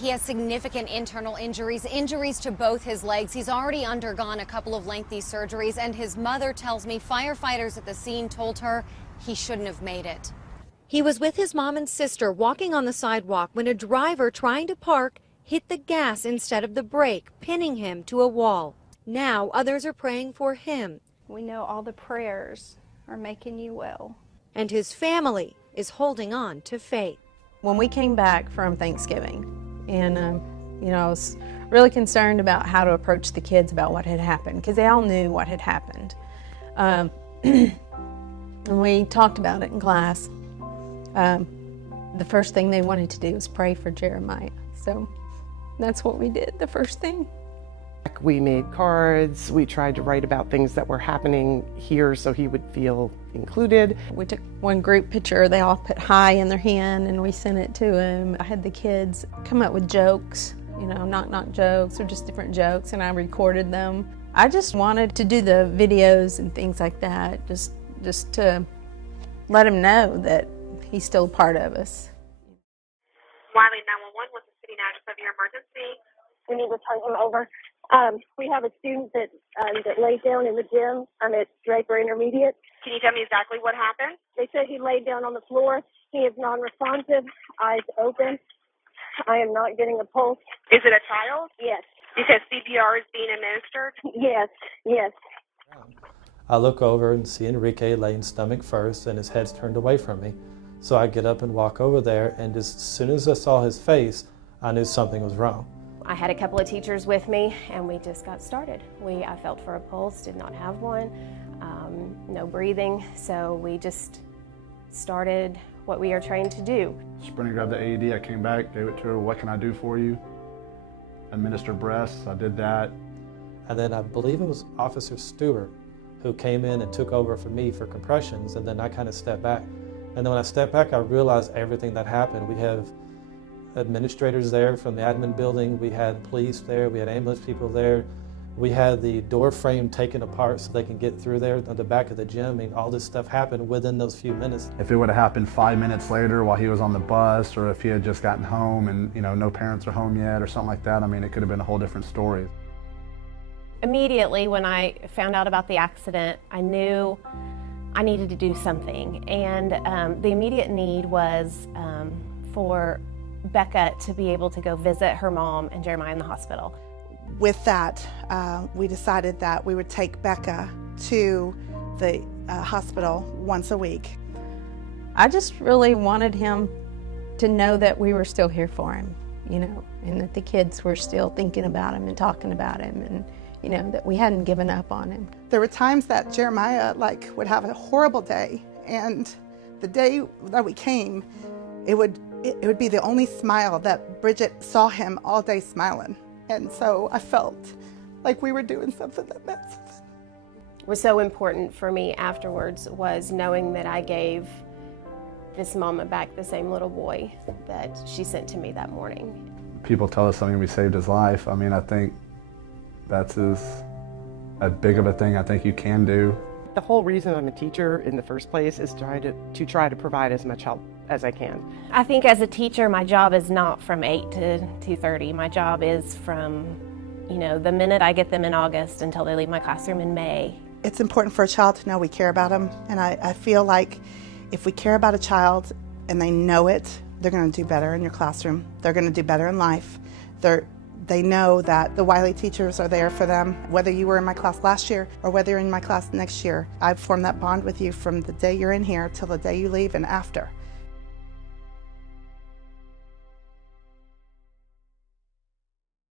He has significant internal injuries to both his legs. He's already undergone a couple of lengthy surgeries, and his mother tells me firefighters at the scene told her he shouldn't have made it. He was with his mom and sister walking on the sidewalk when a driver trying to park hit the gas instead of the brake, pinning him to a wall. Now others are praying for him. We know all the prayers are making you well. And his family is holding on to faith. When we came back from Thanksgiving, and I was really concerned about how to approach the kids about what had happened, because they all knew what had happened. And we talked about it in class. The first thing they wanted to do was pray for Jeremiah. So that's what we did, the first thing. We made cards, we tried to write about things that were happening here so he would feel included. We took one group picture, they all put hi in their hand, and we sent it to him. I had the kids come up with jokes, knock-knock jokes or just different jokes, and I recorded them. I just wanted to do the videos and things like that, just to let him know that he's still a part of us. Wylie 911, what's the city and address of your emergency? We need to turn him over. We have a student that laid down in the gym. I'm at Draper Intermediate. Can you tell me exactly what happened? They said he laid down on the floor. He is non-responsive, eyes open. I am not getting a pulse. Is it a child? Yes. Because CPR is being administered? Yes. I look over and see Enrique laying stomach first, and his head's turned away from me. So I get up and walk over there, and just as soon as I saw his face, I knew something was wrong. I had a couple of teachers with me, and we just got started. I felt for a pulse, did not have one, no breathing, so we just started what we are trained to do. Sprinted, grabbed the AED, I came back, gave it to her, what can I do for you? Administer breaths, I did that. And then I believe it was Officer Stewart who came in and took over for me for compressions, and then I kind of stepped back. And then when I stepped back, I realized everything that happened. We have administrators there from the admin building, we had police there, we had ambulance people there, we had the door frame taken apart so they can get through there at the back of the gym. I mean, all this stuff happened within those few minutes. If it would have happened 5 minutes later while he was on the bus, or if he had just gotten home and no parents are home yet or something like that, I mean, it could have been a whole different story. Immediately when I found out about the accident, I knew I needed to do something, and the immediate need was for Becca to be able to go visit her mom and Jeremiah in the hospital. With that, we decided that we would take Becca to the hospital once a week. I just really wanted him to know that we were still here for him, and that the kids were still thinking about him and talking about him, and that we hadn't given up on him. There were times that Jeremiah would have a horrible day, and the day that we came, it would be the only smile that Bridget saw him all day smiling. And so I felt like we were doing something that meant something. What was so important for me afterwards was knowing that I gave this mama back the same little boy that she sent to me that morning. People tell us something, we saved his life. I mean, I think that's as big of a thing I think you can do. The whole reason I'm a teacher in the first place is to try to provide as much help as I can. I think as a teacher, my job is not from 8 to 2:30. My job is from, the minute I get them in August until they leave my classroom in May. It's important for a child to know we care about them, and I feel like if we care about a child and they know it, they're going to do better in your classroom. They're going to do better in life. They know that the Wylie teachers are there for them, whether you were in my class last year or whether you're in my class next year. I've formed that bond with you from the day you're in here till the day you leave and after.